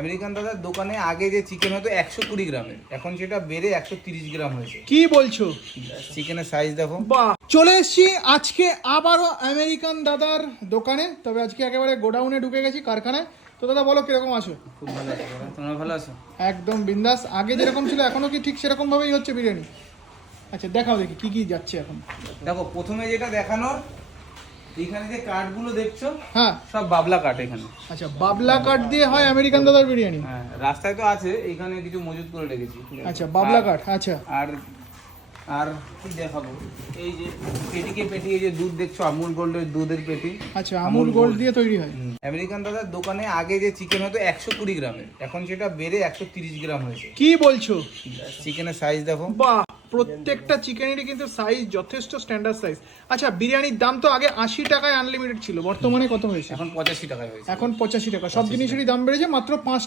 American দাদার দোকানে আগে যে চিকেন হতো 120 গ্রামের, এখন সেটা বেড়ে 130 গ্রাম হয়েছে। কি বলছো? চিকেনের সাইজ দেখো। বাহ, চলে এসেছি আজকে আবারও আমেরিকান দাদার দোকানে। তবে আজকে একেবারে গোডাউনে ঢুকে গেছি, কারখানায়। তো দাদা বলো কিরকম আছো? খুব ভালো আছো দাদা, তোমরা ভালো আছো? একদম বিন্দাস। আগে যেরকম ছিল এখনো কি ঠিক সেরকম ভাবেই হচ্ছে বিরিয়ানি? আচ্ছা দেখাও দেখি কি কি যাচ্ছে এখন। দেখো প্রথমে যেটা দেখানোর, এখানে যে কাঠগুলো দেখছো হ্যাঁ, সব বাবলা কাঠ এখানে। আচ্ছা, বাবলা কাঠ দিয়ে হয় আমেরিকান দাদার বিরিয়ানি? হ্যাঁ, রাস্তায় তো আছে, এখানে কিছু মজুত করে রেখেছি। আচ্ছা, বাবলা কাঠ। আচ্ছা, আর আর কি দেখাবো, এই যে পেটি এই যে দুধ দেখছো, আমুল গোল্ডের দুধের পেটি। আচ্ছা, আমুল গোল্ড দিয়ে তৈরি হয়। আমেরিকান দাদার দোকানে আগে যে চিকেন হতো 120 গ্রামের, এখন সেটা বেড়ে 130 গ্রাম হয়েছে। কি বলছো? চিকেনের সাইজ দেখো। বাহ, প্রত্যেকটা চিকেনেরই কিন্তু সাইজ যথেষ্ট স্ট্যান্ডার্ড সাইজ। আচ্ছা, বিরিয়ানির দাম তো আগে 80 টাকায় আনলিমিটেড ছিল, বর্তমানে কত হয়েছে? এখন 85 টাকায় হয়েছে। এখন 85 টাকা। সব জিনিসেরই দাম বেড়েছে, মাত্র 5